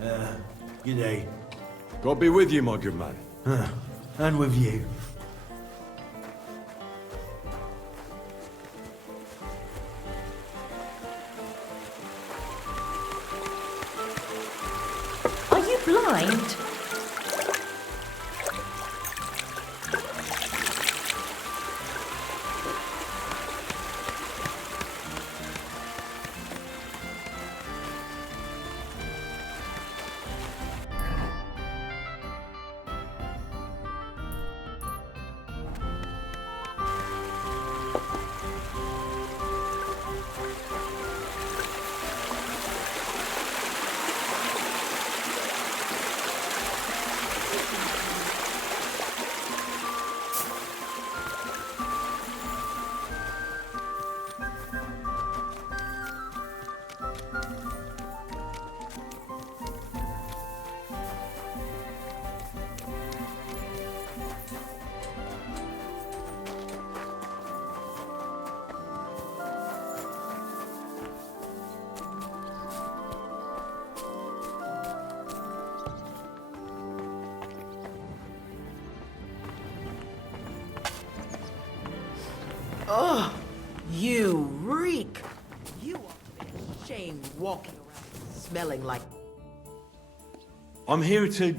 G'day. God be with you, my good man. And with you. Are you blind? Oh, you reek! You ought to be ashamed walking around smelling like... I'm here to...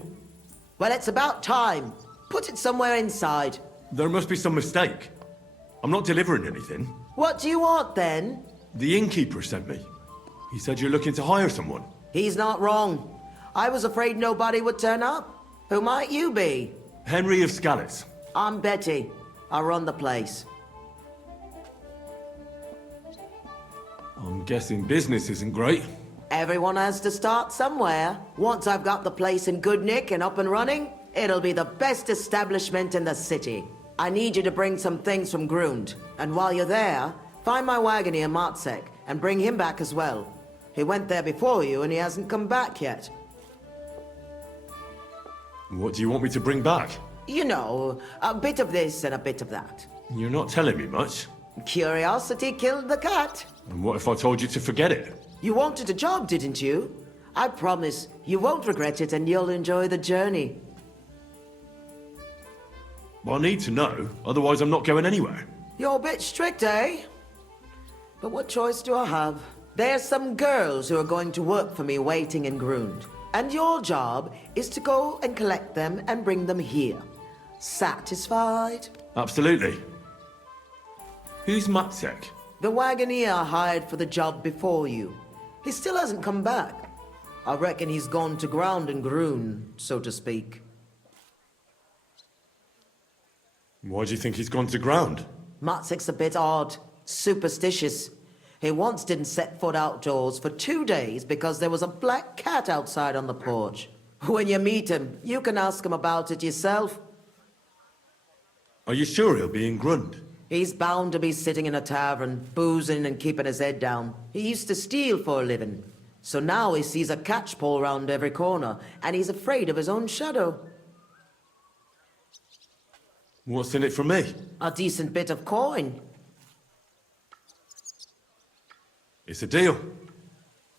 Well, it's about time. Put it somewhere inside. There must be some mistake. I'm not delivering anything. What do you want, then? The innkeeper sent me. He said you're looking to hire someone. He's not wrong. I was afraid nobody would turn up. Who might you be? Henry of Scallis. I'm Betty. I run the place. I'm guessing business isn't great. Everyone has to start somewhere. Once I've got the place in good nick and up and running, it'll be the best establishment in the city. I need you to bring some things from Grund. And while you're there, find my wagoner Matsek and bring him back as well. He went there before you and he hasn't come back yet. What do you want me to bring back? You know, a bit of this and a bit of that. You're not telling me much. Curiosity killed the cat. And what if I told you to forget it? You wanted a job, didn't you? I promise you won't regret it and you'll enjoy the journey. Well, I need to know, otherwise I'm not going anywhere. You're a bit strict, eh? But what choice do I have? There's some girls who are going to work for me waiting in Grund. And your job is to go and collect them and bring them here. Satisfied? Absolutely. Who's Matsek? The wagoner I hired for the job before you. He still hasn't come back. I reckon he's gone to ground in Grun, so to speak. Why do you think he's gone to ground? Matsek's a bit odd, superstitious. He once didn't set foot outdoors for 2 days because there was a black cat outside on the porch. When you meet him, you can ask him about it yourself. Are you sure he'll be in Grund? He's bound to be sitting in a tavern, boozing and keeping his head down. He used to steal for a living. So now he sees a catchpole round every corner, and he's afraid of his own shadow. What's in it for me? A decent bit of coin. It's a deal.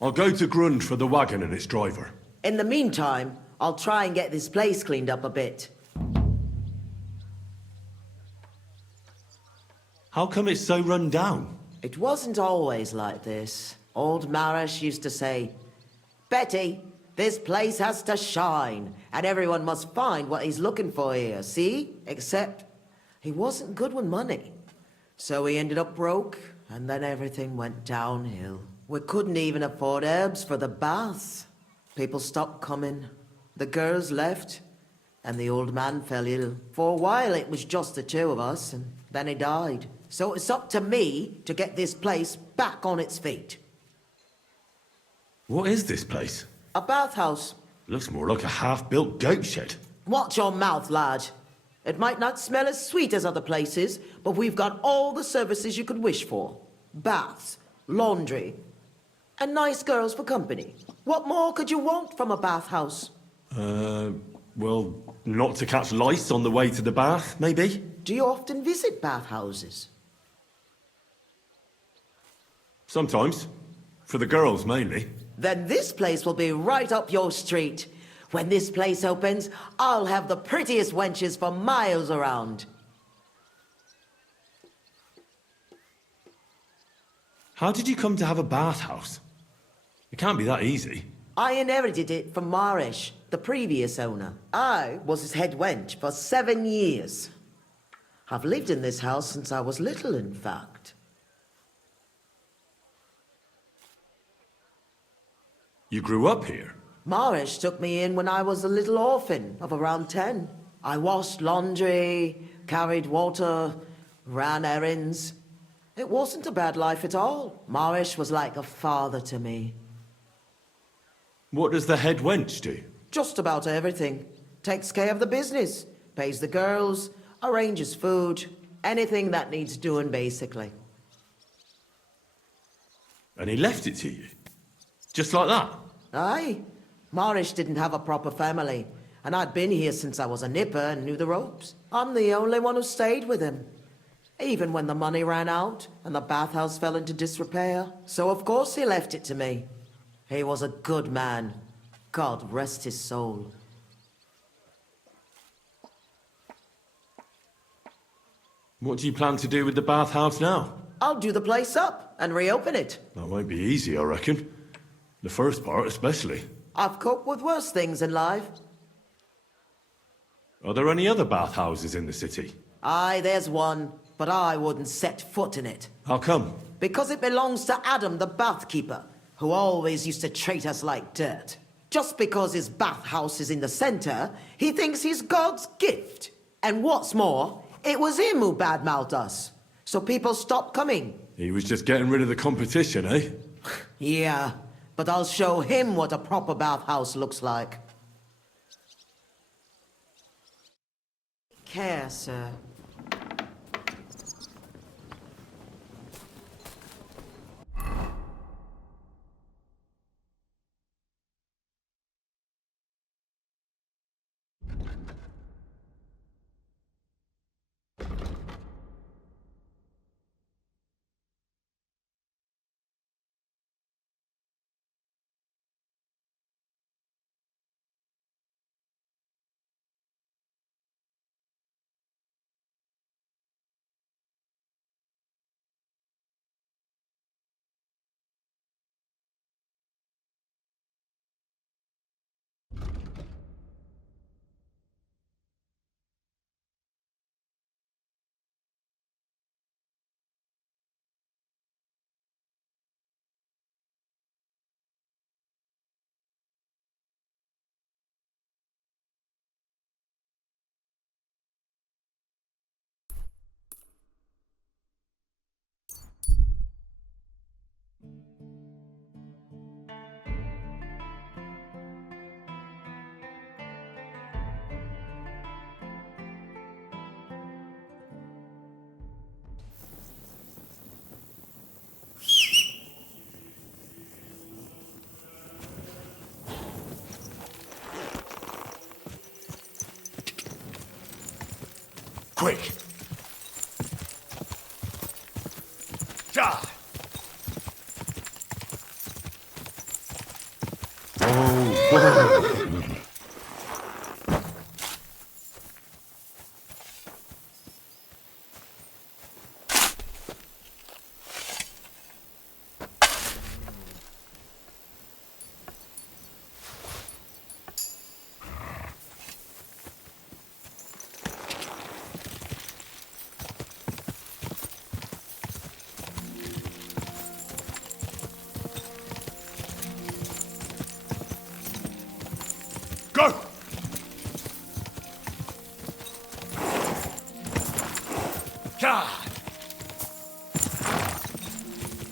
I'll go to Grund for the wagon and its driver. In the meantime, I'll try and get this place cleaned up a bit. How come it's so run down? It wasn't always like this. Old Marish used to say, Betty, this place has to shine, and everyone must find what he's looking for here, see? Except, he wasn't good with money. So he ended up broke, and then everything went downhill. We couldn't even afford herbs for the baths. People stopped coming. The girls left, and the old man fell ill. For a while it was just the two of us, and then he died. So it's up to me to get this place back on its feet. What is this place? A bathhouse. Looks more like a half-built goat shed. Watch your mouth, lad. It might not smell as sweet as other places, but we've got all the services you could wish for. Baths, laundry, and nice girls for company. What more could you want from a bathhouse? Well, not to catch lice on the way to the bath, maybe? Do you often visit bathhouses? Sometimes. For the girls, mainly. Then this place will be right up your street. When this place opens, I'll have the prettiest wenches for miles around. How did you come to have a bathhouse? It can't be that easy. I inherited it from Marish, the previous owner. I was his head wench for 7 years. I've lived in this house since I was little, in fact. You grew up here? Marish took me in when I was a little orphan of around 10. I washed laundry, carried water, ran errands. It wasn't a bad life at all. Marish was like a father to me. What does the head wench do? Just about everything. Takes care of the business, pays the girls, arranges food, anything that needs doing, basically. And he left it to you? Just like that? Aye. Marish didn't have a proper family, and I'd been here since I was a nipper and knew the ropes. I'm the only one who stayed with him. Even when the money ran out and the bathhouse fell into disrepair. So of course he left it to me. He was a good man. God rest his soul. What do you plan to do with the bathhouse now? I'll do the place up and reopen it. That won't be easy, I reckon. The first part especially. I've coped with worse things in life. Are there any other bathhouses in the city? Aye, there's one, but I wouldn't set foot in it. How come? Because it belongs to Adam, the bathkeeper, who always used to treat us like dirt. Just because his bathhouse is in the center, he thinks he's God's gift. And what's more, it was him who badmouthed us. So people stopped coming. He was just getting rid of the competition, eh? Yeah, but I'll show him what a proper bathhouse looks like. Care, sir. Quick! Ja! Go! Ka!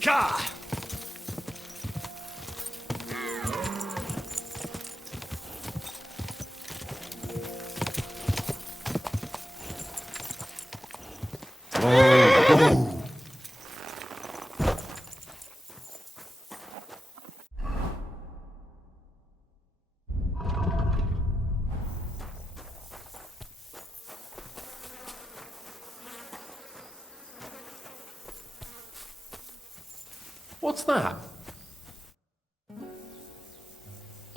Ka! What's that?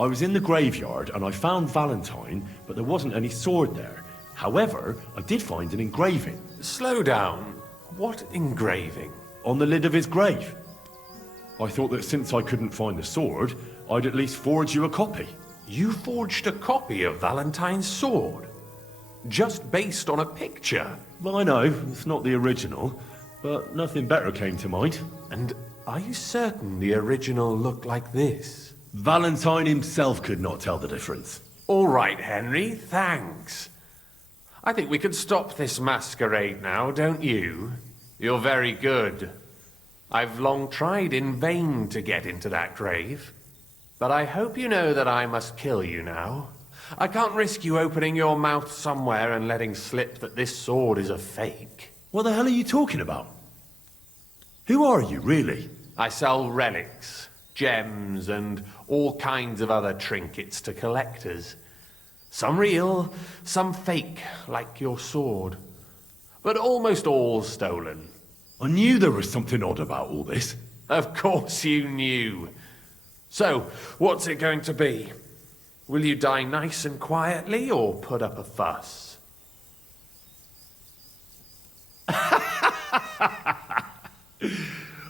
I was in the graveyard and I found Valentine, but there wasn't any sword there. However, I did find an engraving. Slow down. What engraving? On the lid of his grave. I thought that since I couldn't find the sword, I'd at least forge you a copy. You forged a copy of Valentine's sword? Just based on a picture? Well, I know, it's not the original, but nothing better came to mind. And are you certain the original looked like this? Valentine himself could not tell the difference. All right, Henry, thanks. I think we can stop this masquerade now, don't you? You're very good. I've long tried in vain to get into that grave. But I hope you know that I must kill you now. I can't risk you opening your mouth somewhere and letting slip that this sword is a fake. What the hell are you talking about? Who are you, really? I sell relics, gems, and all kinds of other trinkets to collectors. Some real, some fake, like your sword. But almost all stolen. I knew there was something odd about all this. Of course you knew. So, what's it going to be? Will you die nice and quietly, or put up a fuss?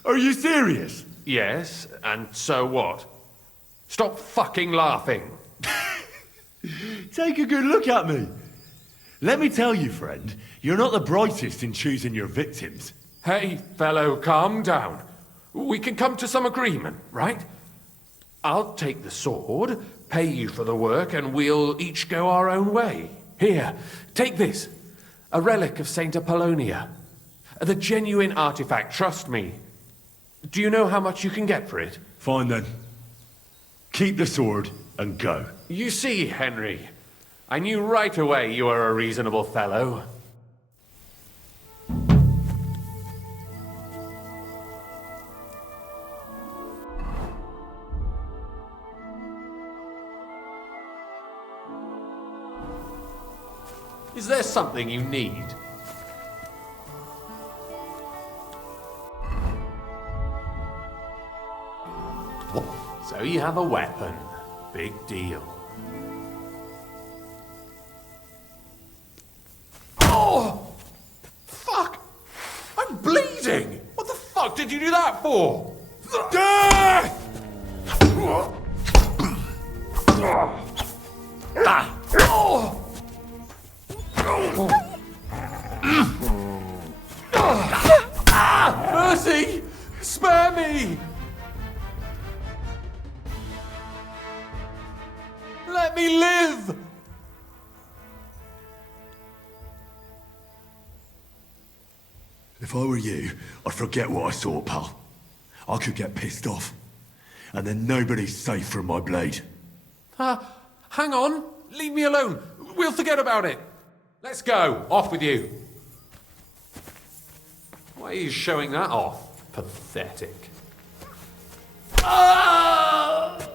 Are you serious? Yes, and so what? Stop fucking laughing. Take a good look at me. Let me tell you, friend, you're not the brightest in choosing your victims. Hey, fellow, calm down. We can come to some agreement, right? I'll take the sword, pay you for the work, and we'll each go our own way. Here, take this. A relic of Saint Apollonia. The genuine artifact, trust me. Do you know how much you can get for it? Fine then. Keep the sword and go. You see, Henry, I knew right away you were a reasonable fellow. Is there something you need? So you have a weapon. Big deal. Oh! Fuck! I'm bleeding! What the fuck did you do that for? Mercy! Spare me! Let me live! If I were you, I'd forget what I saw, pal. I could get pissed off. And then nobody's safe from my blade. Hang on. Leave me alone. We'll forget about it. Let's go. Off with you. Why are you showing that off? Pathetic. Ah!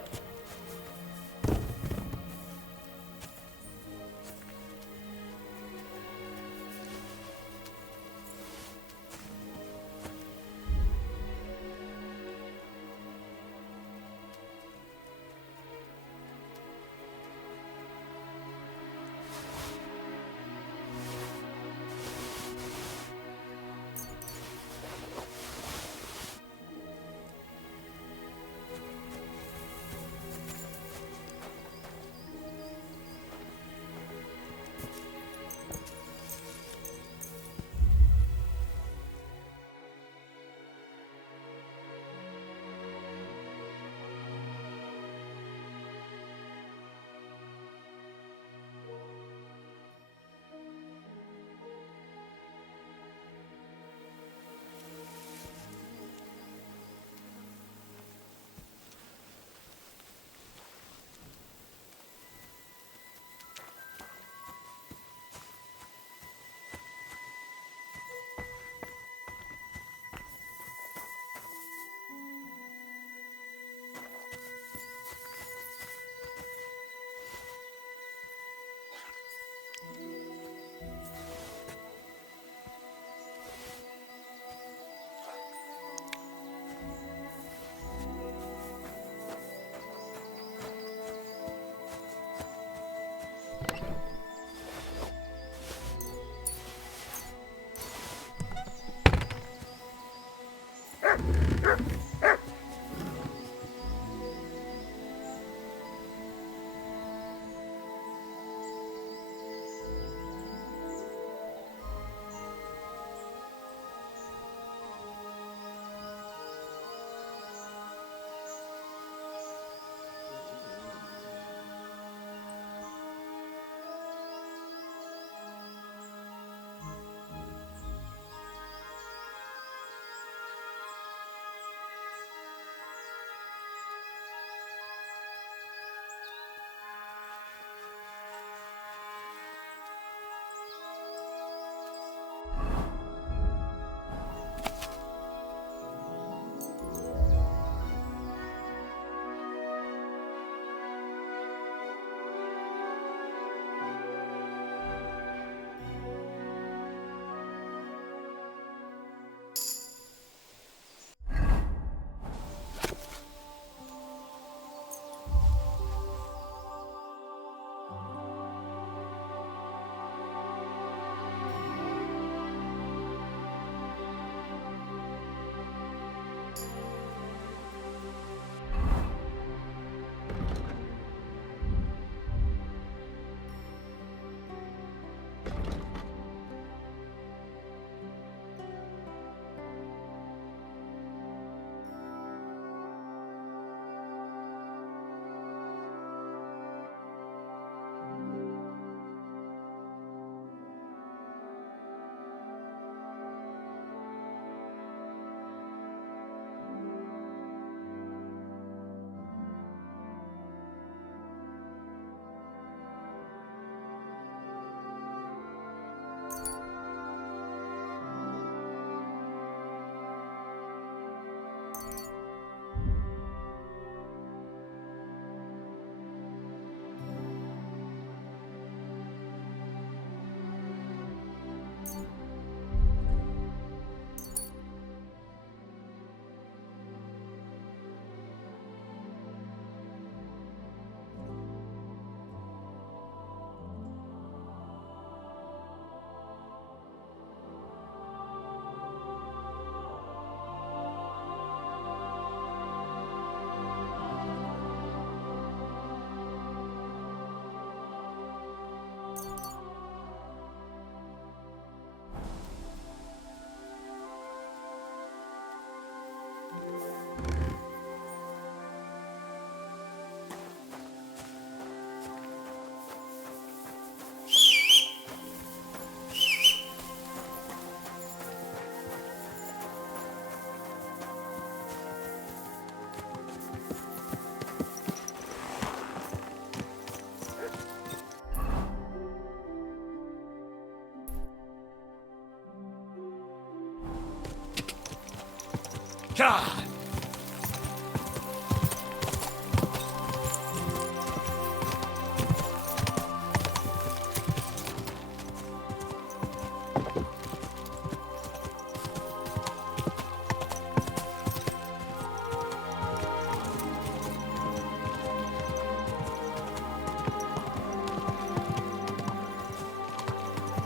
God!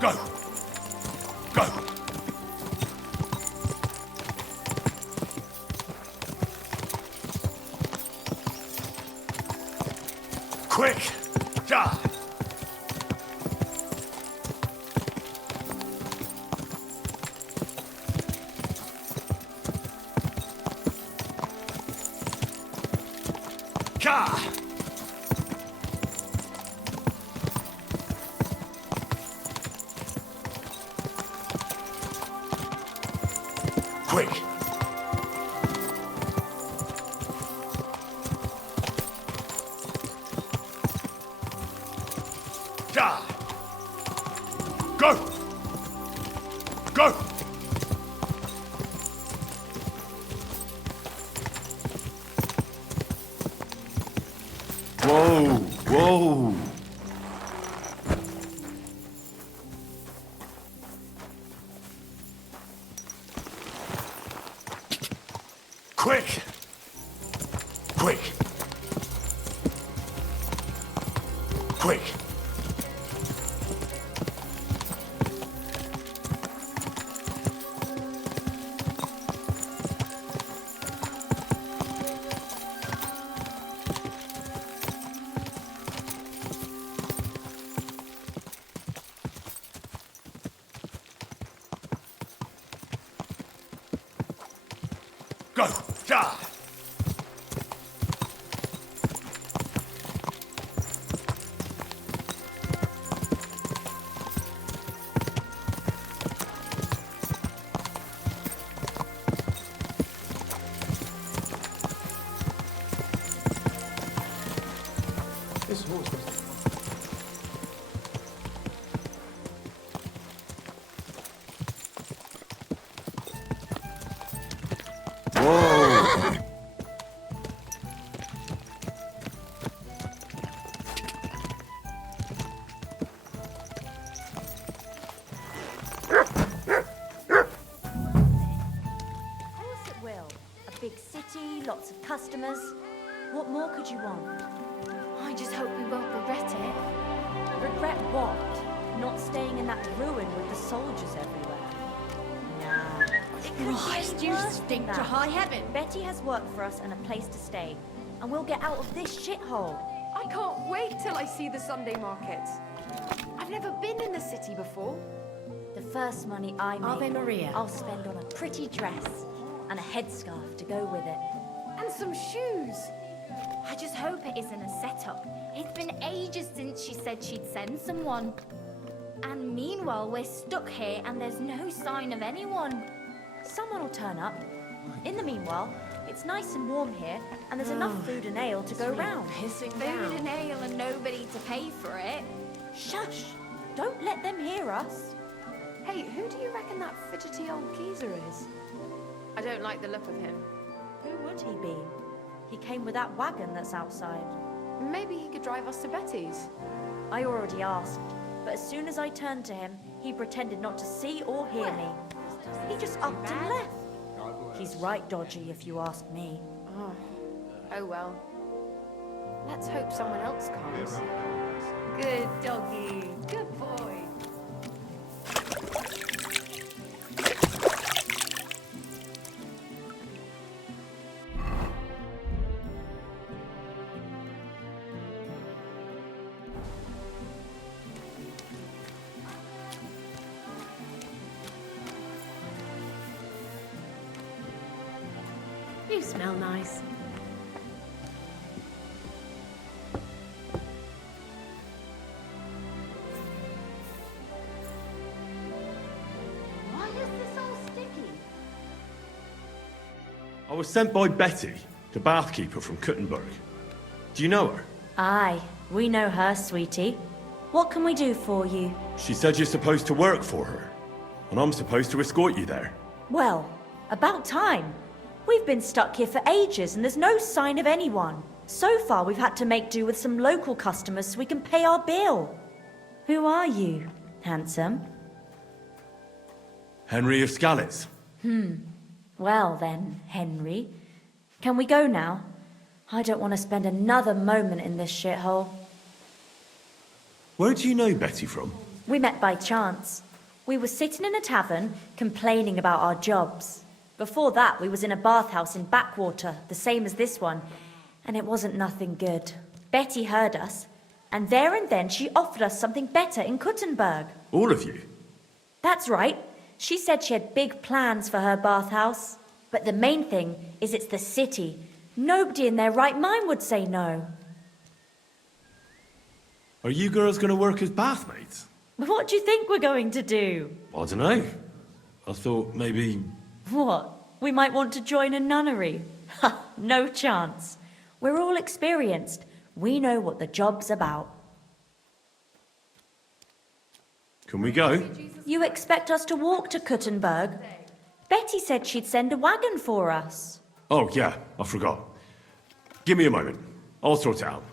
Go! Go! Quick! Ja! Ja! Quick! Ja! Go! Go! Whoa! Whoa! Quick! Quick! Quick! Go! Ja! Of course it will. A big city, lots of customers. What more could you want? I just hope we won't regret it. Regret what? Not staying in that ruin with the soldiers everywhere. Nah. It could Christ, be you worse stink than to that. high heaven. Betty has work for us and a place to stay. And we'll get out of this shithole. I can't wait till I see the Sunday markets. I've never been in the city before. The first money I make, Ave Maria. I'll spend on a pretty dress and a headscarf to go with it. And some shoes. I just hope it isn't a setup. It's been ages since she said she'd send someone. And meanwhile, we're stuck here and there's no sign of anyone. Someone will turn up. In the meanwhile, it's nice and warm here, and there's enough food and ale to go round. Pissing Food and ale and nobody to pay for it. Shush! Don't let them hear us. Hey, who do you reckon that fidgety old geezer is? I don't like the look of him. Who would he be? He came with that wagon that's outside. Maybe he could drive us to Betty's. I already asked, but as soon as I turned to him, he pretended not to see or hear me. He just upped and left. He's right dodgy, if you ask me. Oh well. Let's hope someone else comes. Good doggy. Good boy. You smell nice. Why is this all sticky? I was sent by Betty, the bathkeeper from Kuttenberg. Do you know her? Aye, we know her, sweetie. What can we do for you? She said you're supposed to work for her, and I'm supposed to escort you there. Well, about time. We've been stuck here for ages and there's no sign of anyone. So far, we've had to make do with some local customers so we can pay our bill. Who are you, handsome? Henry of Skalitz. Well then, Henry. Can we go now? I don't want to spend another moment in this shithole. Where do you know Betty from? We met by chance. We were sitting in a tavern, complaining about our jobs. Before that, we was in a bathhouse in Backwater, the same as this one, and it wasn't nothing good. Betty heard us, and there and then she offered us something better in Kuttenberg. All of you? That's right. She said she had big plans for her bathhouse. But the main thing is it's the city. Nobody in their right mind would say no. Are you girls going to work as bathmaids? What do you think we're going to do? I don't know. I thought maybe... What? We might want to join a nunnery? Ha! No chance. We're all experienced. We know what the job's about. Can we go? You expect us to walk to Kuttenberg? Betty said she'd send a wagon for us. Oh, yeah, I forgot. Give me a moment. I'll sort it out.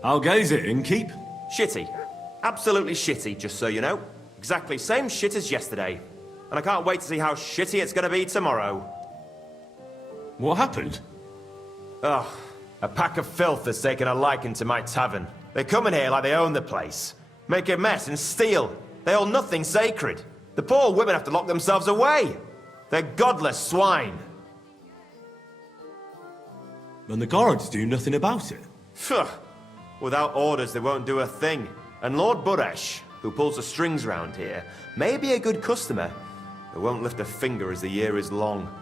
How goes it, innkeep? Shitty. Absolutely shitty, just so you know. Exactly same shit as yesterday. And I can't wait to see how shitty it's gonna be tomorrow. What happened? Ugh. A pack of filth has taken a liking to my tavern. They come in here like they own the place. Make a mess and steal. They hold nothing sacred. The poor women have to lock themselves away. They're godless swine. And the guards do nothing about it? Phew. Without orders, they won't do a thing. And Lord Buresh, who pulls the strings round here, may be a good customer, but won't lift a finger as the year is long.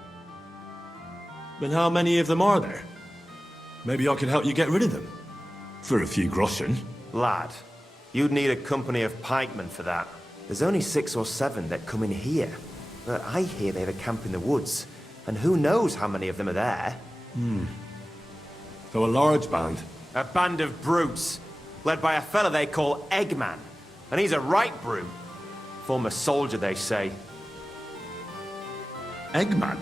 Then how many of them are there? Maybe I can help you get rid of them. For a few groschen. Lad, you'd need a company of pikemen for that. There's only 6 or 7 that come in here. But I hear they have a camp in the woods, and who knows how many of them are there. So a large band. A band of brutes, led by a fella they call Eggman. And he's a right brute. Former soldier, they say. Eggman?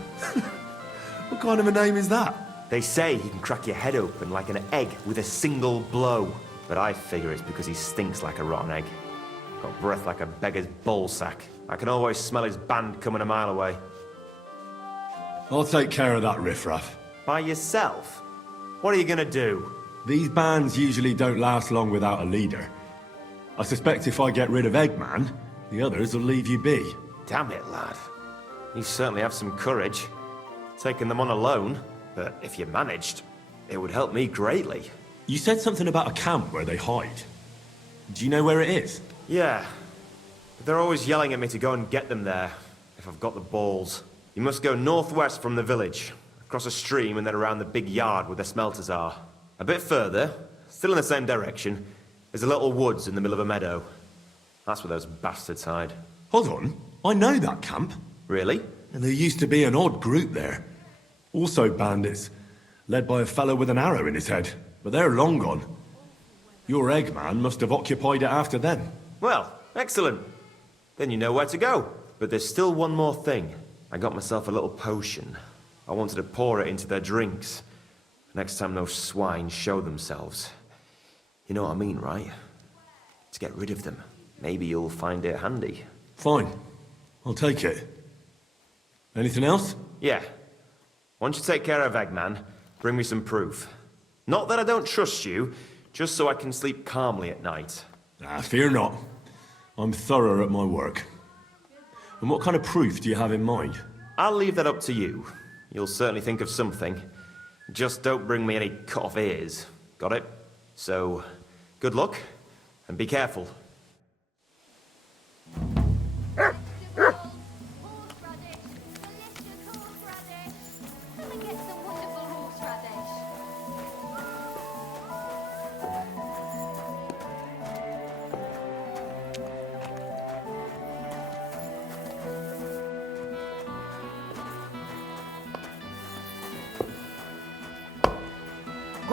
What kind of a name is that? They say he can crack your head open like an egg with a single blow. But I figure it's because he stinks like a rotten egg. Got breath like a beggar's ballsack. I can always smell his band coming a mile away. I'll take care of that riffraff. By yourself? What are you gonna do? These bands usually don't last long without a leader. I suspect if I get rid of Eggman, the others will leave you be. Damn it, lad. You certainly have some courage. Taking them on alone, but if you managed, it would help me greatly. You said something about a camp where they hide. Do you know where it is? Yeah, but they're always yelling at me to go and get them there, if I've got the balls. You must go northwest from the village, across a stream and then around the big yard where the smelters are. A bit further, still in the same direction, is a little woods in the middle of a meadow. That's where those bastards hide. Hold on, I know that camp. Really? And there used to be an odd group there. Also bandits, led by a fellow with an arrow in his head. But they're long gone. Your Eggman must have occupied it after them. Well, excellent. Then you know where to go. But there's still one more thing. I got myself a little potion. I wanted to pour it into their drinks. Next time those swine show themselves. You know what I mean, right? To get rid of them. Maybe you'll find it handy. Fine. I'll take it. Anything else? Yeah. Once you take care of Eggman, bring me some proof. Not that I don't trust you, just so I can sleep calmly at night. Fear not. I'm thorough at my work. And what kind of proof do you have in mind? I'll leave that up to you. You'll certainly think of something. Just don't bring me any cut-off ears. Got it? So, good luck, and be careful.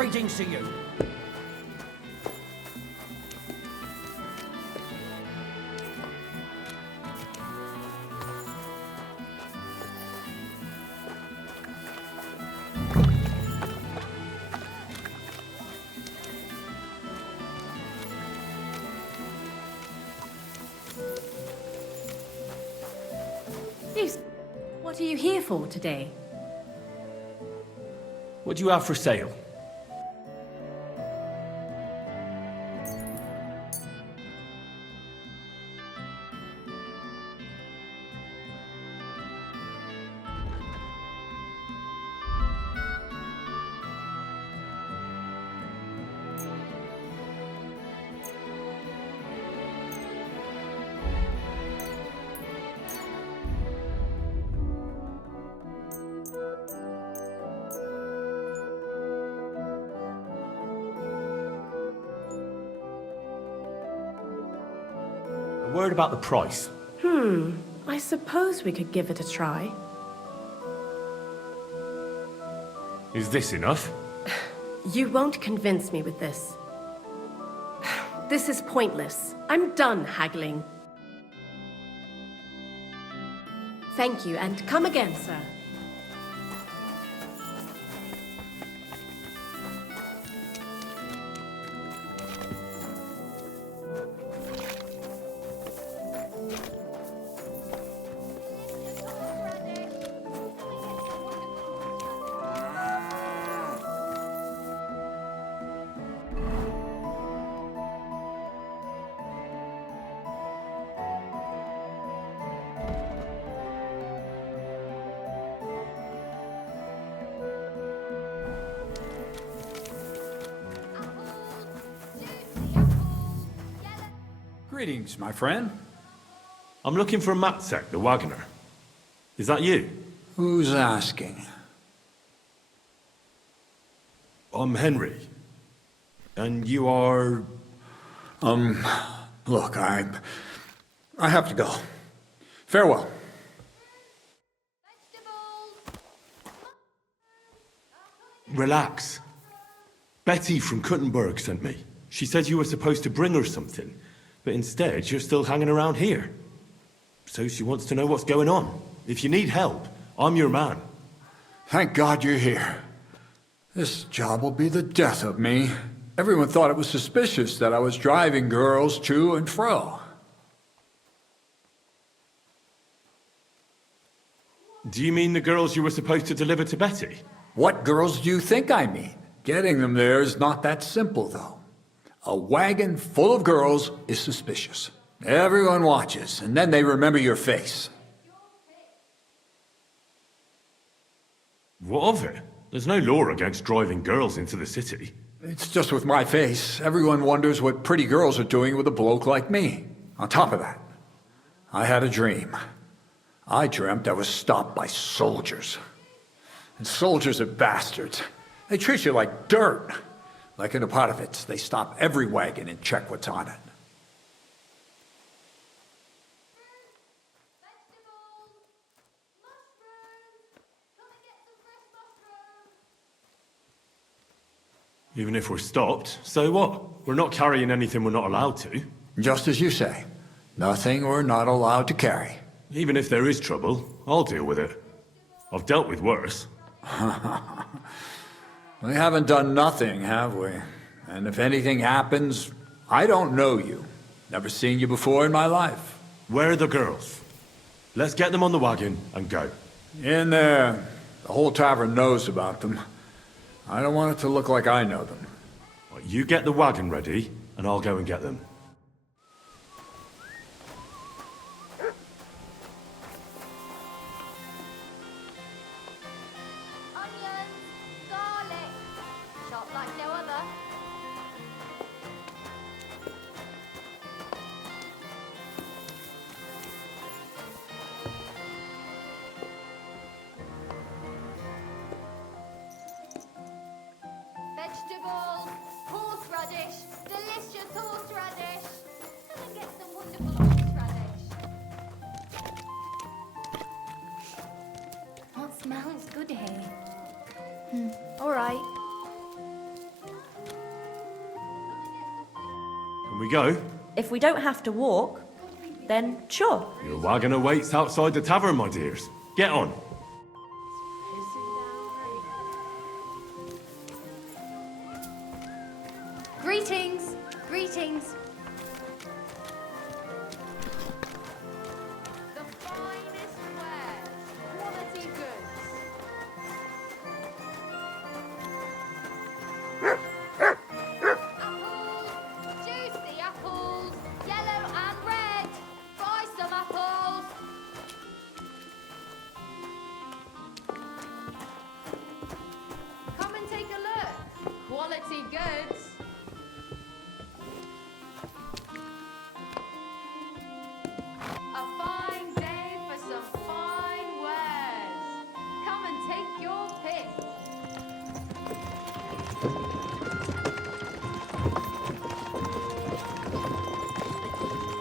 Greetings to you. What are you here for today? What do you have for sale? A word about the price. I suppose we could give it a try. Is this enough? You won't convince me with this. This is pointless. I'm done haggling. Thank you, and come again, sir. Greetings, my friend. I'm looking for Matzek, the wagoner. Is that you? Who's asking? I'm Henry. And you are... Look, I have to go. Farewell. Relax. Betty from Kuttenberg sent me. She said you were supposed to bring her something, but instead you're still hanging around here. So she wants to know what's going on. If you need help, I'm your man. Thank God you're here. This job will be the death of me. Everyone thought it was suspicious that I was driving girls to and fro. Do you mean the girls you were supposed to deliver to Betty? What girls do you think I mean? Getting them there is not that simple, though. A wagon full of girls is suspicious. Everyone watches, and then they remember your face. What of it? There's no law against driving girls into the city. It's just with my face. Everyone wonders what pretty girls are doing with a bloke like me. On top of that, I had a dream. I dreamt I was stopped by soldiers. And soldiers are bastards. They treat you like dirt. Like in Apotovitz, they stop every wagon and check what's on it. Even if we're stopped, so what? We're not carrying anything we're not allowed to. Just as you say. Nothing we're not allowed to carry. Even if there is trouble, I'll deal with it. I've dealt with worse. We haven't done nothing, have we? And if anything happens, I don't know you. Never seen you before in my life. Where are the girls? Let's get them on the wagon and go. In there. The whole tavern knows about them. I don't want it to look like I know them. Right, you get the wagon ready, and I'll go and get them. Onions, garlic, chopped like no other. Vegetables, horseradish, delicious horseradish. Come and get some wonderful horseradish. What smells good here? All right. Can we go? If we don't have to walk, then sure. Your wagon awaits outside the tavern, my dears. Get on. Greetings! Greetings! The finest wares, quality goods. Apples! Juicy apples! Yellow and red! Buy some apples! Come and take a look. Quality goods. A fine day for some fine wares. Come and take your pick.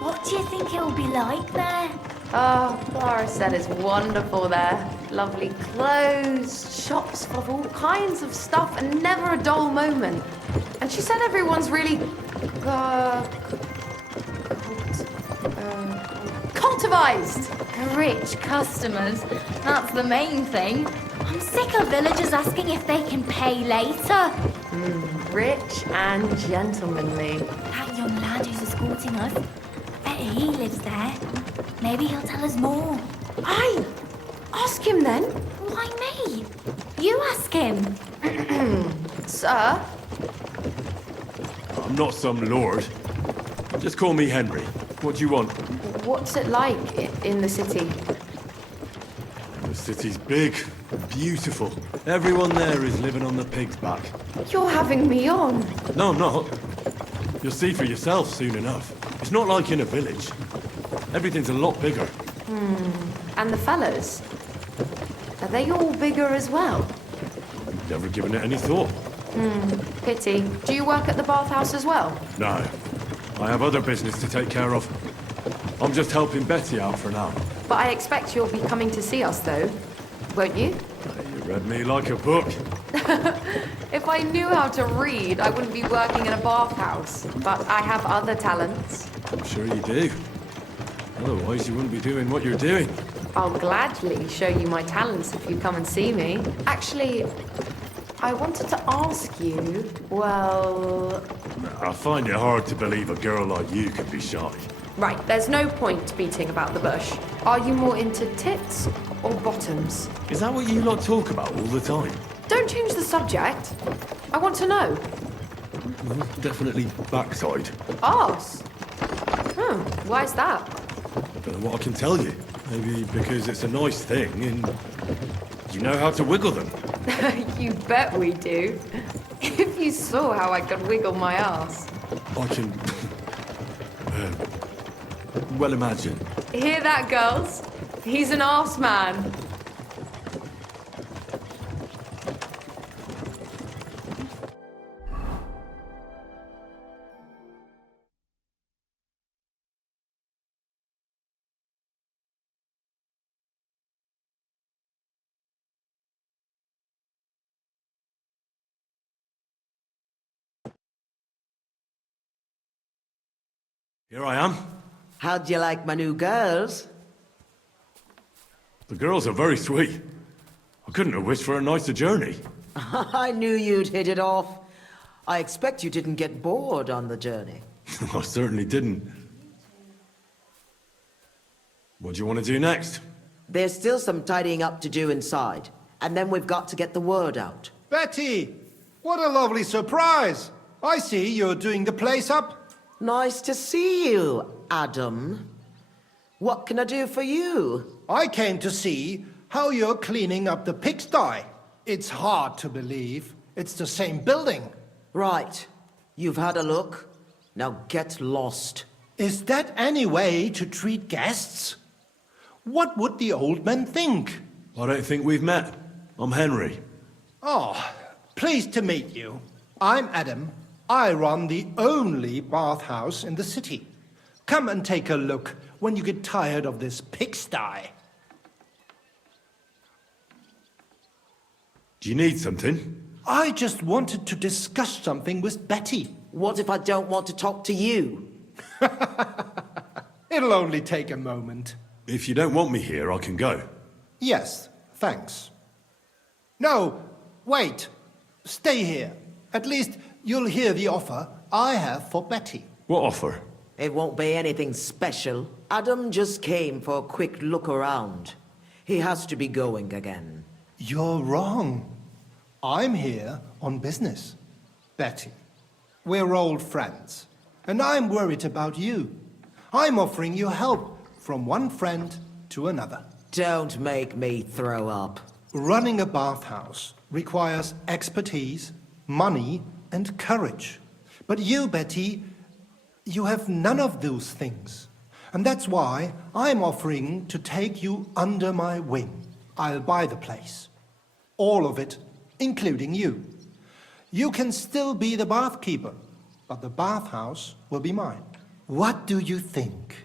What do you think it'll be like there? Oh, Clara said it's wonderful there. Lovely clothes, shops full of all kinds of stuff, and never a dull moment. And she said everyone's really cultivized. Rich customers. That's the main thing. I'm sick of villagers asking if they can pay later. Rich and gentlemanly. That young lad who's escorting us, bet he lives there. Maybe he'll tell us more. Aye, ask him then. Why me? You ask him. Sir? I'm not some lord. Just call me Henry. What do you want? What's it like in the city? The city's big and beautiful. Everyone there is living on the pig's back. You're having me on. No, I'm not. You'll see for yourself soon enough. It's not like in a village. Everything's a lot bigger. And the fellas? Are they all bigger as well? Never given it any thought. Pity. Do you work at the bathhouse as well? No. I have other business to take care of. I'm just helping Betty out for now. But I expect you'll be coming to see us, though. Won't you? You read me like a book. If I knew how to read, I wouldn't be working in a bathhouse. But I have other talents. I'm sure you do. Otherwise, you wouldn't be doing what you're doing. I'll gladly show you my talents if you come and see me. Actually, I wanted to ask you, well... I find it hard to believe a girl like you could be shy. Right, there's no point beating about the bush. Are you more into tits or bottoms? Is that what you lot talk about all the time? Don't change the subject. I want to know. Well, definitely backside. Arse? Why's that? Don't know what I can tell you. Maybe because it's a nice thing and you know how to wiggle them. You bet we do. If you saw how I could wiggle my ass. I can... well imagine. Hear that, girls? He's an arse man. Here I am. How'd you like my new girls? The girls are very sweet. I couldn't have wished for a nicer journey. I knew you'd hit it off. I expect you didn't get bored on the journey. I certainly didn't. What do you want to do next? There's still some tidying up to do inside, and then we've got to get the word out. Betty! What a lovely surprise! I see you're doing the place up. Nice to see you, Adam. What can I do for you? I came to see how you're cleaning up the pigsty. It's hard to believe. It's the same building. Right. You've had a look. Now get lost. Is that any way to treat guests? What would the old man think? I don't think we've met. I'm Henry. Oh, pleased to meet you. I'm Adam. I run the only bathhouse in the city. Come and take a look when you get tired of this pigsty. Do you need something? I just wanted to discuss something with Betty. What if I don't want to talk to you? It'll only take a moment. If you don't want me here, I can go. Yes, thanks. No, wait. Stay here. At least you'll hear the offer I have for Betty. What offer? It won't be anything special. Adam just came for a quick look around. He has to be going again. You're wrong. I'm here on business. Betty, we're old friends, and I'm worried about you. I'm offering you help from one friend to another. Don't make me throw up. Running a bathhouse requires expertise, money, and courage. But you, Betty, you have none of those things. And that's why I'm offering to take you under my wing. I'll buy the place. All of it, including you. You can still be the bathkeeper, but the bathhouse will be mine. What do you think?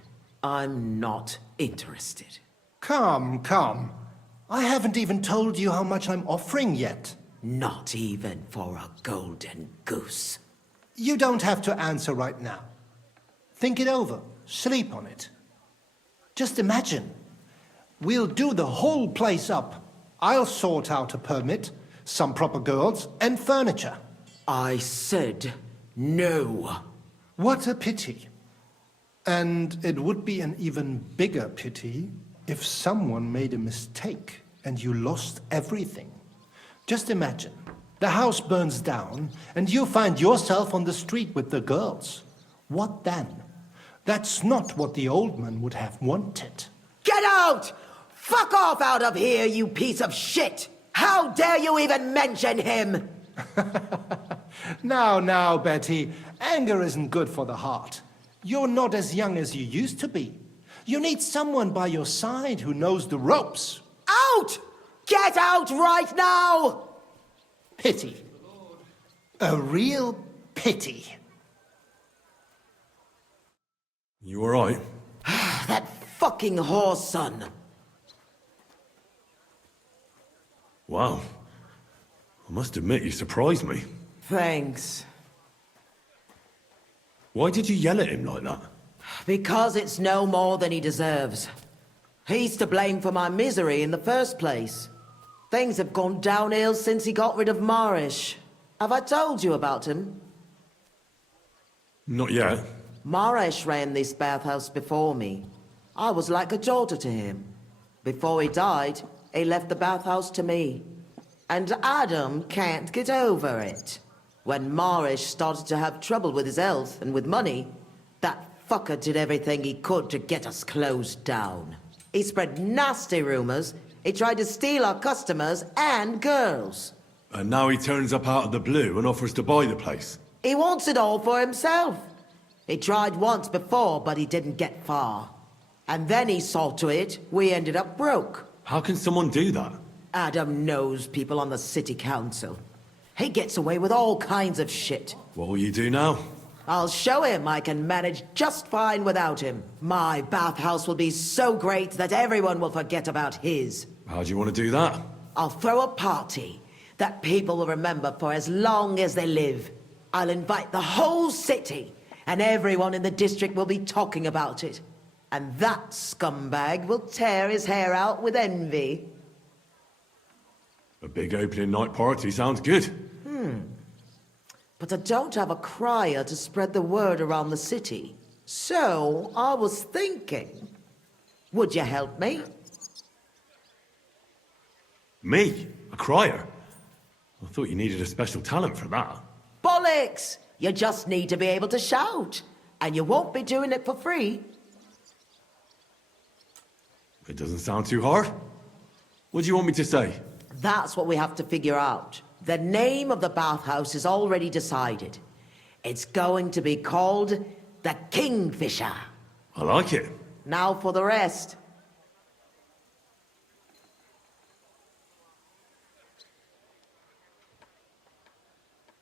I'm not interested. Come, come. I haven't even told you how much I'm offering yet. Not even for a golden goose. You don't have to answer right now. Think it over. Sleep on it. Just imagine. We'll do the whole place up. I'll sort out a permit, some proper girls, and furniture. I said no. What a pity. And it would be an even bigger pity if someone made a mistake and you lost everything. Just imagine. The house burns down and you find yourself on the street with the girls. What then? That's not what the old man would have wanted. Get out! Fuck off out of here, you piece of shit! How dare you even mention him? Now, Betty, anger isn't good for the heart. You're not as young as you used to be. You need someone by your side who knows the ropes. Out! Get out right now! Pity. A real pity. You alright? That fucking whore's son. Wow. I must admit, you surprised me. Thanks. Why did you yell at him like that? Because it's no more than he deserves. He's to blame for my misery in the first place. Things have gone downhill since he got rid of Marish. Have I told you about him? Not yet. Marish ran this bathhouse before me. I was like a daughter to him. Before he died, he left the bathhouse to me. And Adam can't get over it. When Marish started to have trouble with his health and with money, that fucker did everything he could to get us closed down. He spread nasty rumors. He tried to steal our customers and girls. And now he turns up out of the blue and offers to buy the place. He wants it all for himself. He tried once before, but he didn't get far. And then he saw to it we ended up broke. How can someone do that? Adam knows people on the city council. He gets away with all kinds of shit. What will you do now? I'll show him I can manage just fine without him. My bathhouse will be so great that everyone will forget about his. How do you want to do that? I'll throw a party that people will remember for as long as they live. I'll invite the whole city, and everyone in the district will be talking about it. And that scumbag will tear his hair out with envy. A big opening night party sounds good. But I don't have a crier to spread the word around the city. So, I was thinking, would you help me? Me? A crier? I thought you needed a special talent for that. Bollocks! You just need to be able to shout. And you won't be doing it for free. It doesn't sound too hard. What do you want me to say? That's what we have to figure out. The name of the bathhouse is already decided. It's going to be called the Kingfisher. I like it. Now for the rest.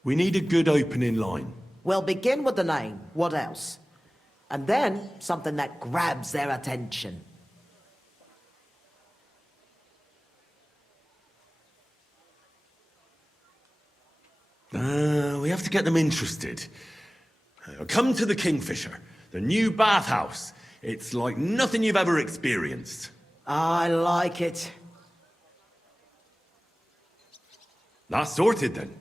We need a good opening line. We'll begin with the name. What else? And then something that grabs their attention. We have to get them interested. Come to the Kingfisher, the new bathhouse. It's like nothing you've ever experienced. I like it. That's sorted then.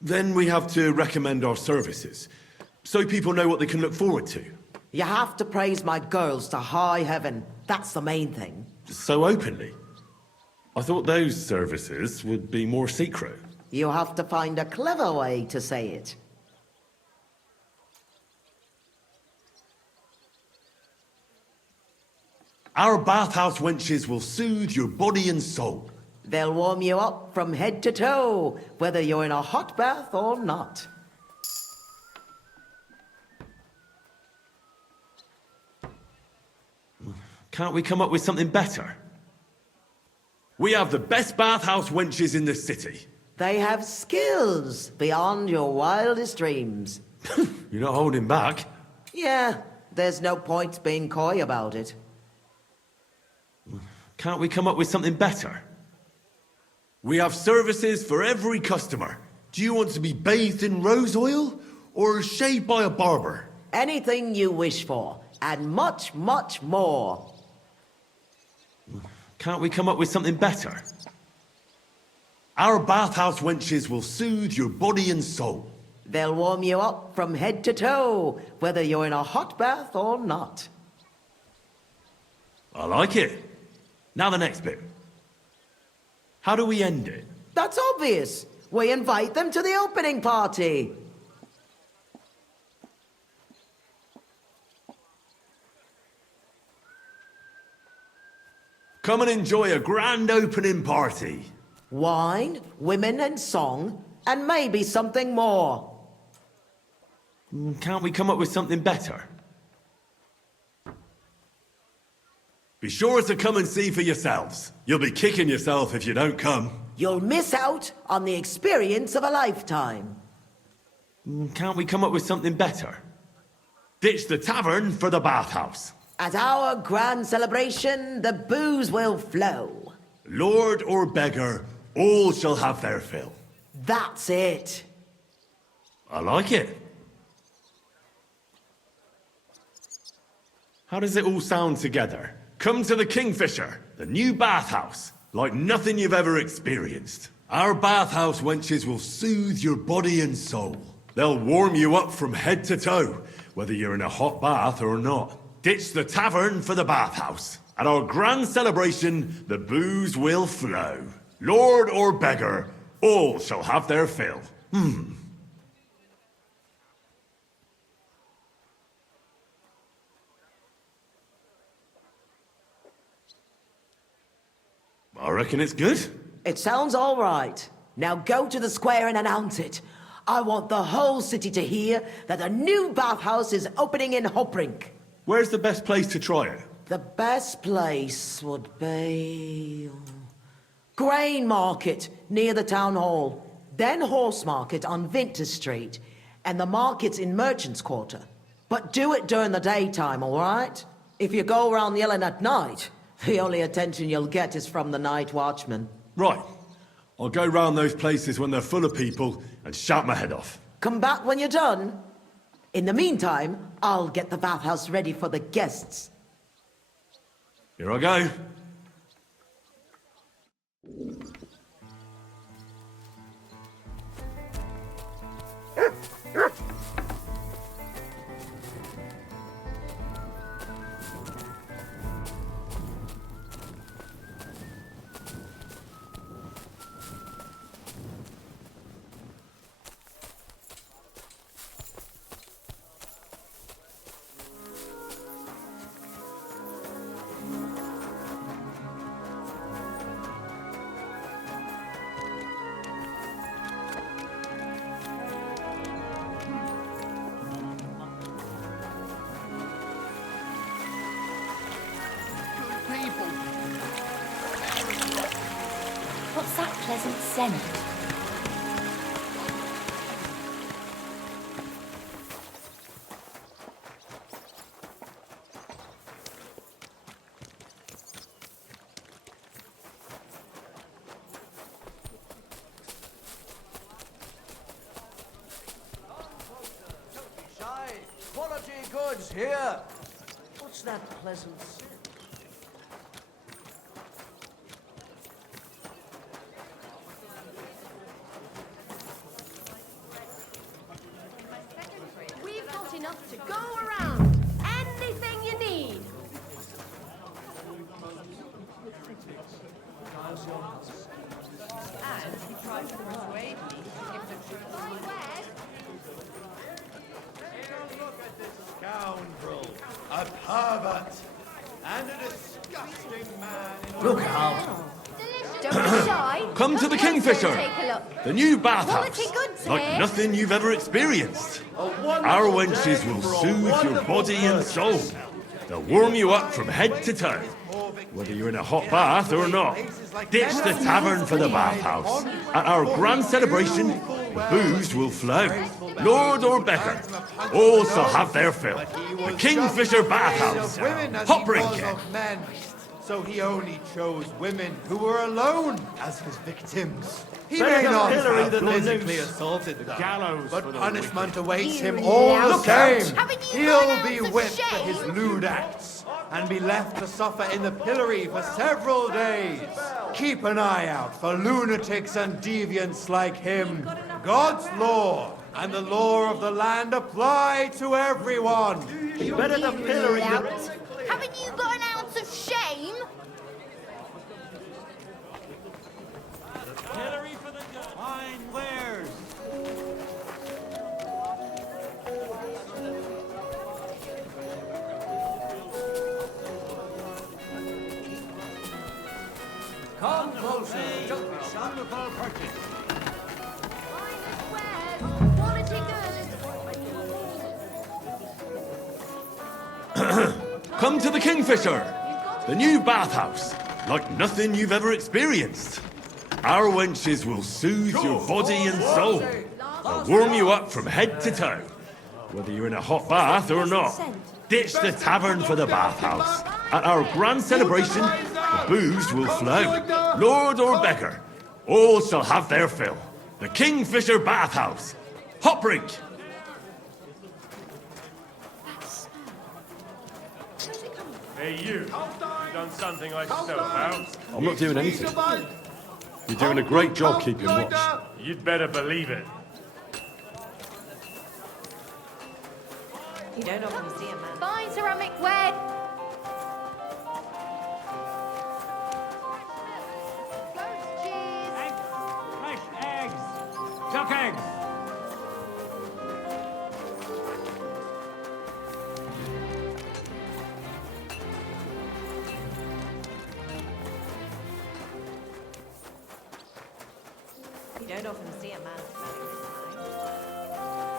Then we have to recommend our services, so people know what they can look forward to. You have to praise my girls to high heaven. That's the main thing. So openly. I thought those services would be more secret. You have to find a clever way to say it. Our bathhouse wenches will soothe your body and soul. They'll warm you up from head to toe, whether you're in a hot bath or not. Can't we come up with something better? We have the best bathhouse wenches in the city. They have skills beyond your wildest dreams. You're not holding back. Yeah, there's no point being coy about it. Can't we come up with something better? We have services for every customer. Do you want to be bathed in rose oil or shaved by a barber? Anything you wish for, and much, much more. Can't we come up with something better? Our bathhouse wenches will soothe your body and soul. They'll warm you up from head to toe, whether you're in a hot bath or not. I like it. Now the next bit. How do we end it? That's obvious. We invite them to the opening party. Come and enjoy a grand opening party. Wine, women and song, and maybe something more. Can't we come up with something better? Be sure to come and see for yourselves. You'll be kicking yourself if you don't come. You'll miss out on the experience of a lifetime. Can't we come up with something better? Ditch the tavern for the bathhouse. At our grand celebration, the booze will flow. Lord or beggar, all shall have their fill. That's it. I like it. How does it all sound together? Come to the Kingfisher, the new bathhouse, like nothing you've ever experienced. Our bathhouse wenches will soothe your body and soul. They'll warm you up from head to toe, whether you're in a hot bath or not. Ditch the tavern for the bathhouse. At our grand celebration, the booze will flow. Lord or beggar, all shall have their fill. I reckon it's good. It sounds all right. Now go to the square and announce it. I want the whole city to hear that a new bathhouse is opening in Hoprink. Where's the best place to try it? The best place would be... Grain Market, near the town hall. Then Horse Market on Vinter Street. And the markets in Merchant's Quarter. But do it during the daytime, all right? If you go around yelling at night, the only attention you'll get is from the night watchman. Right. I'll go round those places when they're full of people and shout my head off. Come back when you're done. In the meantime, I'll get the bathhouse ready for the guests. Here I go. What's that pleasant scent? Quality goods here. What's that pleasant scent? We've got enough to go around. Anything you need. And he tried to persuade me to give the truth. Look at this scoundrel, a pervert, and a disgusting man. Look out! Don't be shy. Come to the Kingfisher, Take a look. the new bathhouse, Quality goods like here. nothing you've ever experienced. Our wenches will soothe your body and soul. They'll warm you up from head to toe. Whether you're in a hot bath or not, ditch the tavern for the bathhouse. At our grand celebration, the booze will flow. Lord or beggar, all shall have their fill. The Kingfisher Bathhouse, hot drink. So he only chose women who were alone as his victims. He Better may the not pillory have than the physically noose. assaulted them, gallows for but the punishment awaits him You all the lout. same. Haven't you He'll run be out of whipped for his shame? lewd acts and be left to suffer in the pillory for several days. Keep an eye out for lunatics and deviants like him. God's law and the law of the land apply to everyone. Better the pillory than... Lout. Haven't you got an ounce of shame? Pillory for the fine wares. Come closer. Don't be shy. Wonderful purchase. Finest wares. Quality goods. Come to the Kingfisher, the new bathhouse, like nothing you've ever experienced. Our wenches will soothe your body and soul. They'll warm you up from head to toe. Whether you're in a hot bath or not, ditch the tavern for the bathhouse. At our grand celebration, the booze will flow. Lord or beggar, all shall have their fill. The Kingfisher Bathhouse, hot drink. Hey, you. You've done something like so, now. I'm not doing anything. You're doing a great job keeping watch. You'd better believe it. You don't often see a man. Fine ceramic ware. Goat's cheese. Fresh eggs. Duck eggs. You don't often see a man smelling this nice.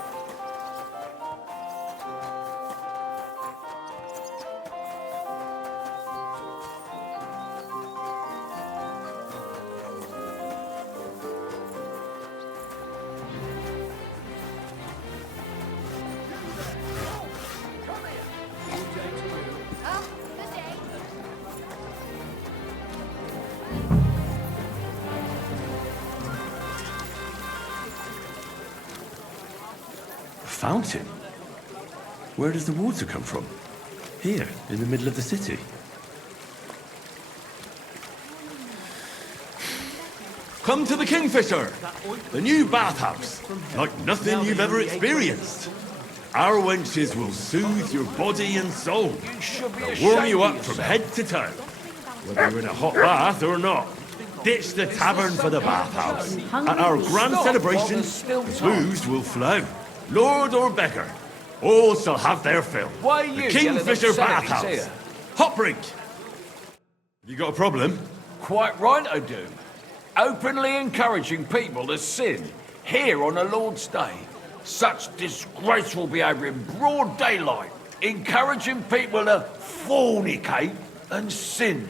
Good day. A fountain? Where does the water come from? Here, in the middle of the city. Come to the Kingfisher, the new bathhouse, like nothing you've ever experienced. Our wenches will soothe your body and soul. They'll warm you up from head to toe. Whether you're in a hot bath or not, ditch the tavern for the bathhouse. At our grand celebration, the booze will flow. Lord or beggar, all shall have their fill. Why The you Kingfisher yelling at Bathhouse, Sadie's here? hot drink. You got a problem? Quite right I do. Openly encouraging people to sin here on a Lord's Day. Such disgraceful behaviour in broad daylight. Encouraging people to fornicate and sin.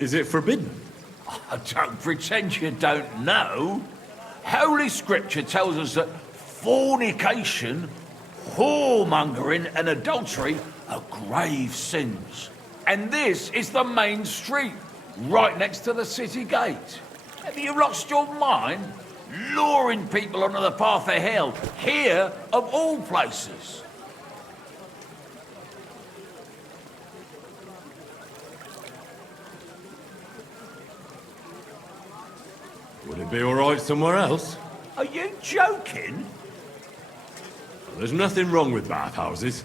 Is it forbidden? I don't pretend you don't know. Holy Scripture tells us that fornication, whoremongering and adultery are grave sins. And this is the main street, right next to the city gate. Have you lost your mind? luring people onto the path of hell, here of all places. Would it be all right somewhere else? Are you joking? There's nothing wrong with bathhouses.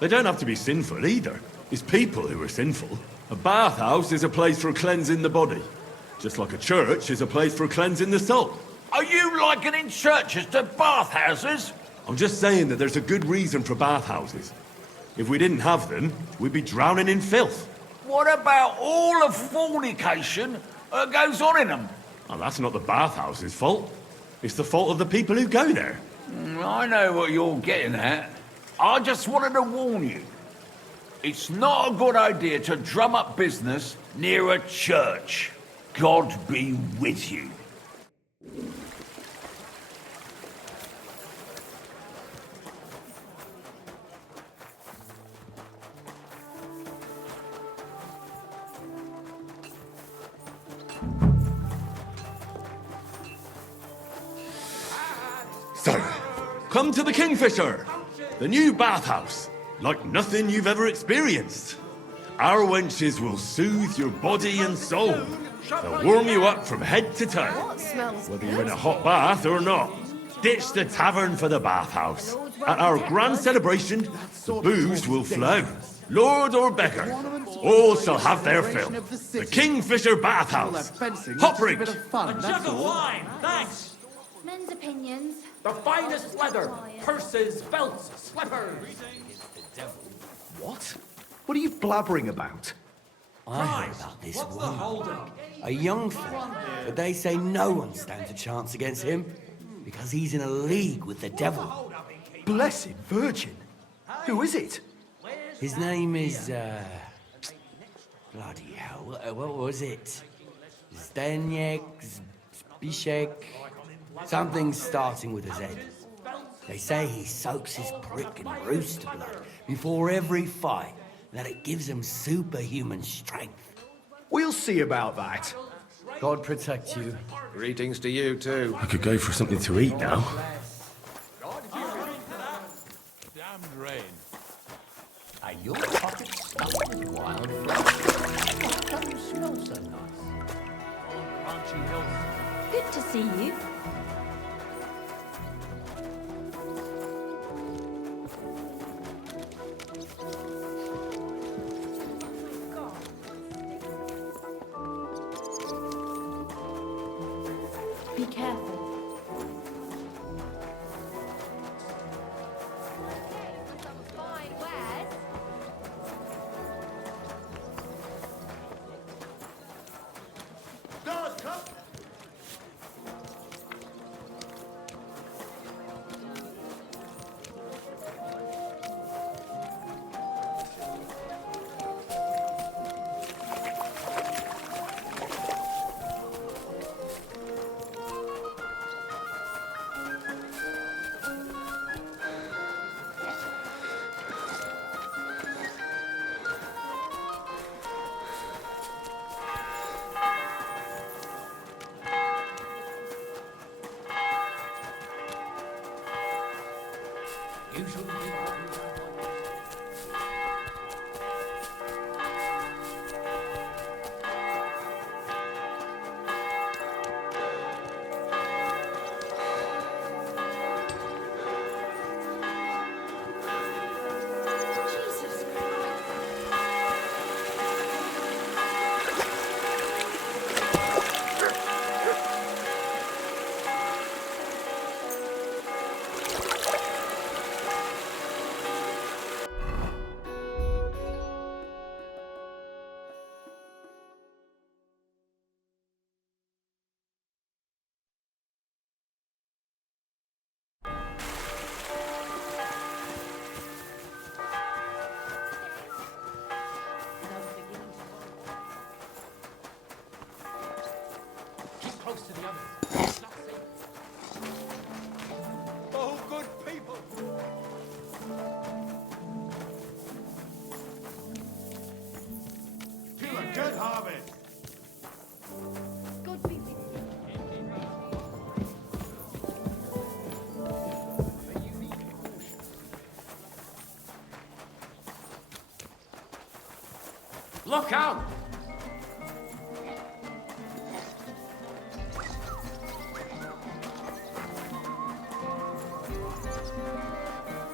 They don't have to be sinful either. It's people who are sinful. A bathhouse is a place for cleansing the body, just like a church is a place for cleansing the soul. Are you likening churches to bathhouses? I'm just saying that there's a good reason for bathhouses. If we didn't have them, we'd be drowning in filth. What about all the fornication that goes on in them? And that's not the bathhouse's fault. It's the fault of the people who go there. I know what you're getting at. I just wanted to warn you. It's not a good idea to drum up business near a church. God be with you. So, come to the Kingfisher, the new bathhouse, like nothing you've ever experienced. Our wenches will soothe your body and soul. They'll warm you up from head to toe, whether you're in a hot bath or not. Ditch the tavern for the bathhouse. At our grand celebration, the booze will flow. Lord or beggar, all shall have their fill. The Kingfisher Bathhouse. Hot drink. A jug of wine, thanks. Men's opinions. The finest leather, purses, belts, slippers. What? What are you blabbering about? I heard about this one. A young fella, but they say no one stands a chance against him because he's in a league with the devil. Blessed Virgin. Who is it? His name is, bloody hell, what was it? Zdeněk, Zbigniew, something starting with a Z. They say he soaks his prick in rooster blood before every fight, that it gives him superhuman strength. We'll see about that. God protect you. Greetings to you, too. I could go for something to eat now. Damned rain. Are your pockets stuffed with wildflowers? How come you smell so nice? Crunchy hills. Good to see you. Be careful. Look out!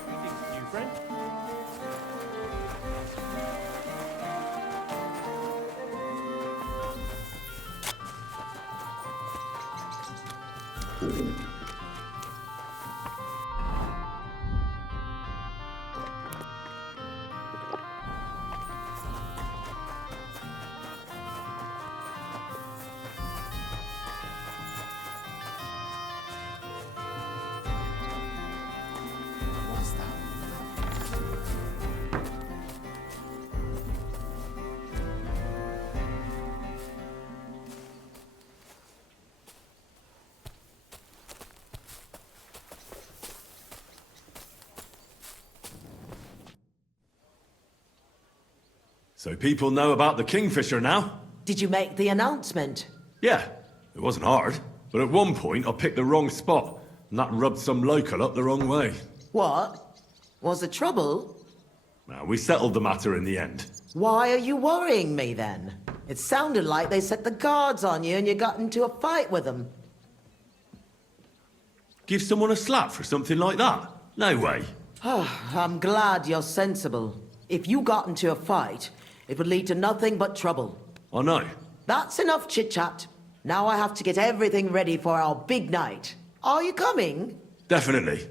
Greetings, new friend. So people know about the Kingfisher now? Did you make the announcement? Yeah, it wasn't hard. But at one point I picked the wrong spot, and that rubbed some local up the wrong way. What? Was there trouble? Now, we settled the matter in the end. Why are you worrying me then? It sounded like they set the guards on you and you got into a fight with them. Give someone a slap for something like that? No way. I'm glad you're sensible. If you got into a fight, it would lead to nothing but trouble. I know. That's enough chit-chat. Now I have to get everything ready for our big night. Are you coming? Definitely.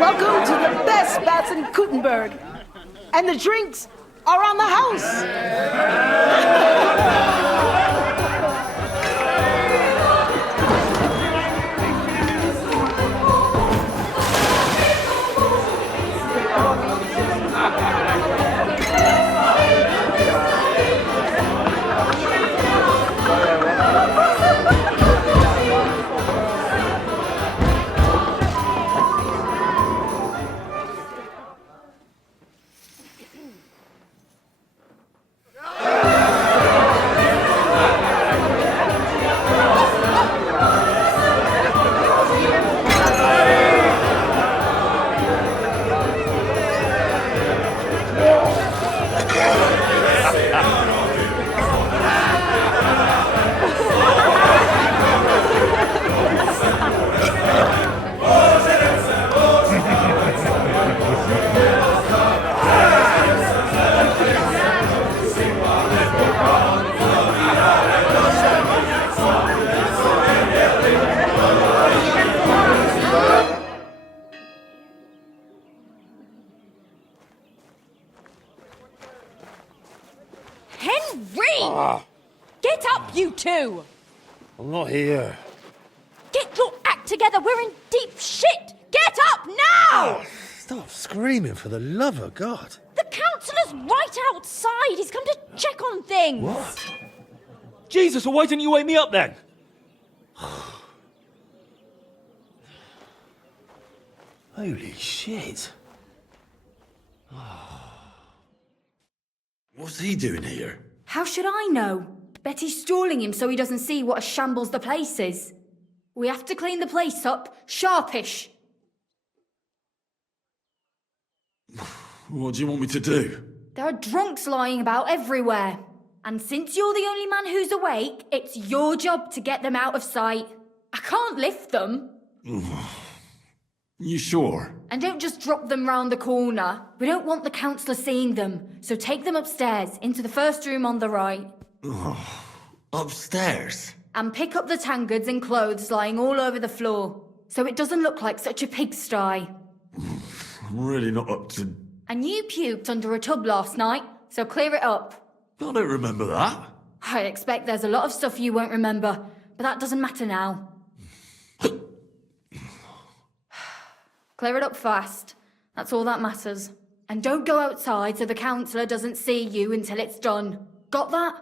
Welcome to the best baths in Gutenberg. And the drinks are on the house. Get up, you two! I'm not here. Get your act together, we're in deep shit! Get up now! Stop screaming, for the love of God. The councillor's right outside. He's come to check on things. What? Jesus, well, why didn't you wake me up then? Holy shit. What's he doing here? How should I know? Betty's stalling him so he doesn't see what a shambles the place is. We have to clean the place up, sharpish. What do you want me to do? There are drunks lying about everywhere. And since you're the only man who's awake, it's your job to get them out of sight. I can't lift them. You sure? And don't just drop them round the corner. We don't want the councillor seeing them, so take them upstairs, into the first room on the right. Upstairs? And pick up the tankards and clothes lying all over the floor, so it doesn't look like such a pigsty. I'm really not up to... And you puked under a tub last night, so clear it up. I don't remember that. I expect there's a lot of stuff you won't remember, but that doesn't matter now. Clear it up fast. That's all that matters. And don't go outside so the councillor doesn't see you until it's done. Got that?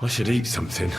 I should eat something.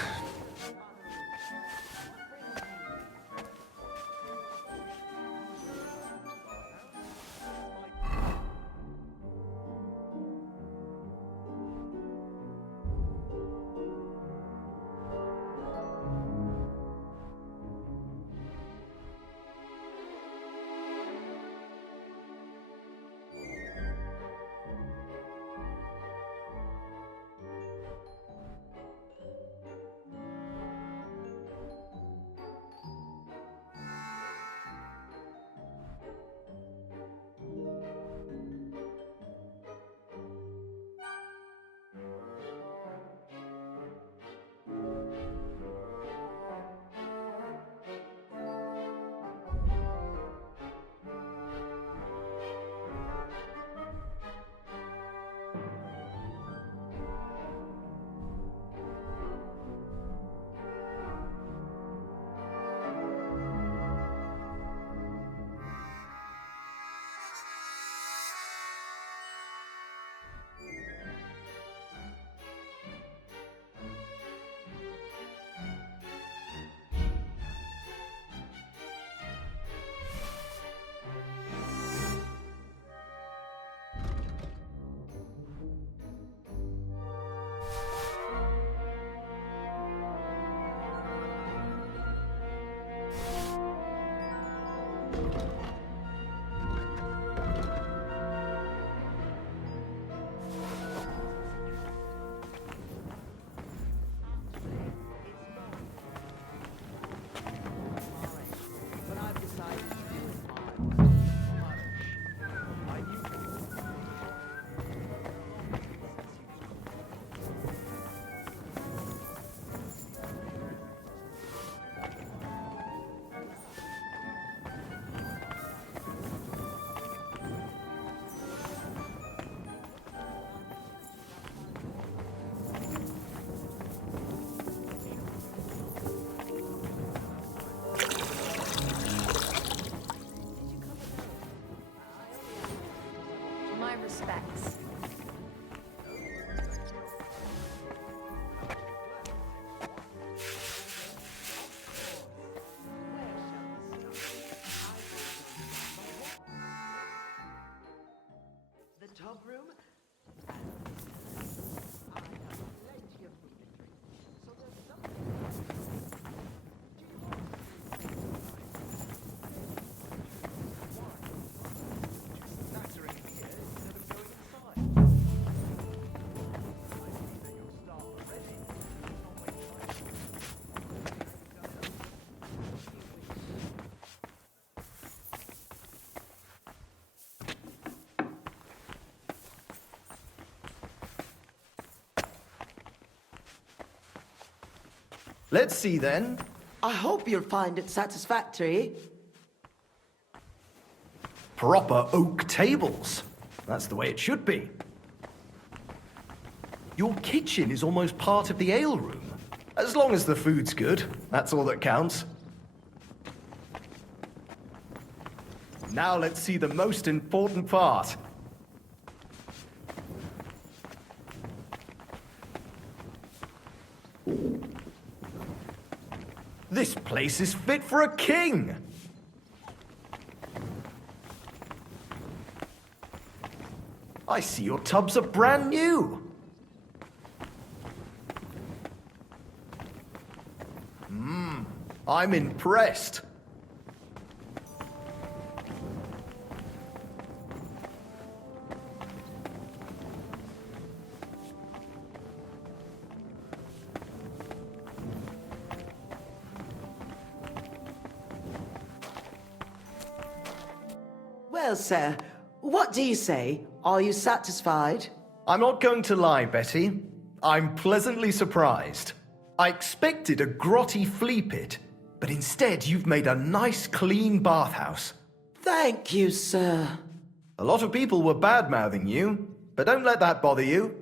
Let's see then. I hope you'll find it satisfactory. Proper oak tables. That's the way it should be. Your kitchen is almost part of the ale room. As long as the food's good, that's all that counts. Now let's see the most important part. This place is fit for a king! I see your tubs are brand new! I'm impressed. Well, sir, what do you say? Are you satisfied? I'm not going to lie, Betty. I'm pleasantly surprised. I expected a grotty flea pit, but instead you've made a nice, clean bathhouse. Thank you, sir. A lot of people were bad-mouthing you, but don't let that bother you.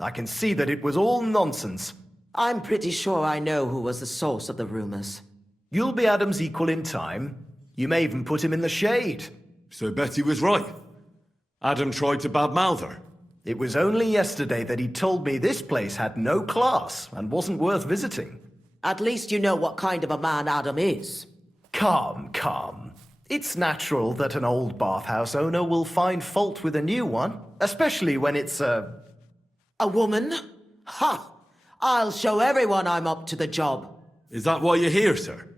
I can see that it was all nonsense. I'm pretty sure I know who was the source of the rumors. You'll be Adam's equal in time. You may even put him in the shade. So Betty was right. Adam tried to badmouth her. It was only yesterday that he told me this place had no class and wasn't worth visiting. At least you know what kind of a man Adam is. Calm, calm. It's natural that an old bathhouse owner will find fault with a new one, especially when it's a woman? Ha! I'll show everyone I'm up to the job. Is that why you're here, sir?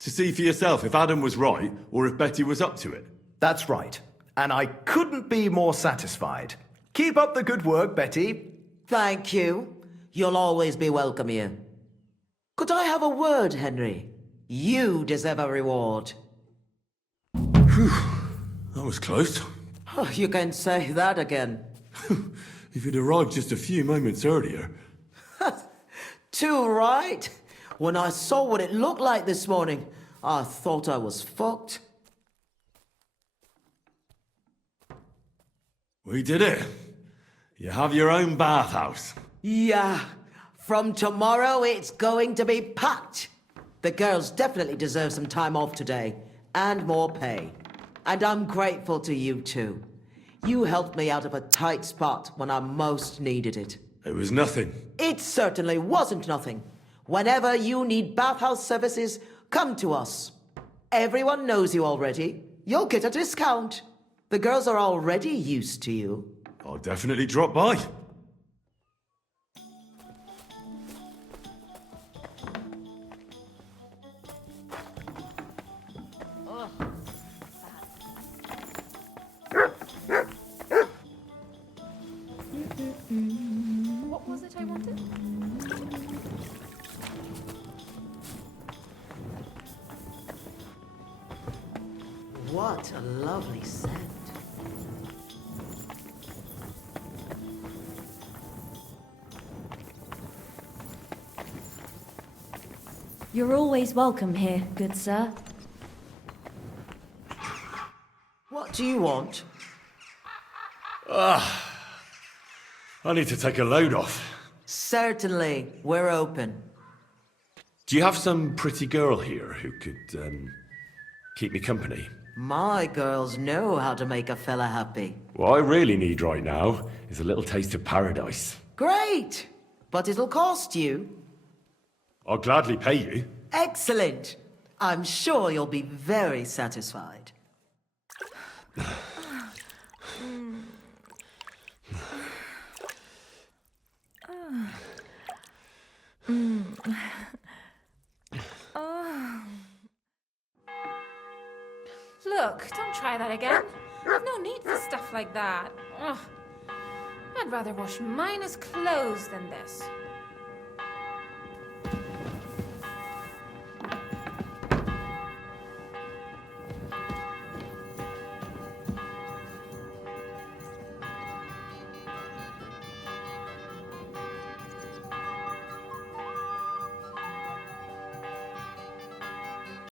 To see for yourself if Adam was right or if Betty was up to it? That's right. And I couldn't be more satisfied. Keep up the good work, Betty. Thank you. You'll always be welcome here. Could I have a word, Henry? You deserve a reward. Whew, that was close. Oh, you can say that again. If you'd arrived just a few moments earlier. Too right. When I saw what it looked like this morning, I thought I was fucked. We did it. You have your own bathhouse. Yeah. From tomorrow, it's going to be packed. The girls definitely deserve some time off today, and more pay. And I'm grateful to you too. You helped me out of a tight spot when I most needed it. It was nothing. It certainly wasn't nothing. Whenever you need bathhouse services, come to us. Everyone knows you already. You'll get a discount. The girls are already used to you. I'll definitely drop by. What was it I wanted? What a lovely scent. You're always welcome here, good sir. What do you want? I need to take a load off. Certainly, we're open. Do you have some pretty girl here who could, keep me company? My girls know how to make a fella happy. What I really need right now is a little taste of paradise. Great! But it'll cost you. I'll gladly pay you. Excellent! I'm sure you'll be very satisfied. Look, don't try that again. There's no need for stuff like that. Ugh. I'd rather wash Mina's clothes than this.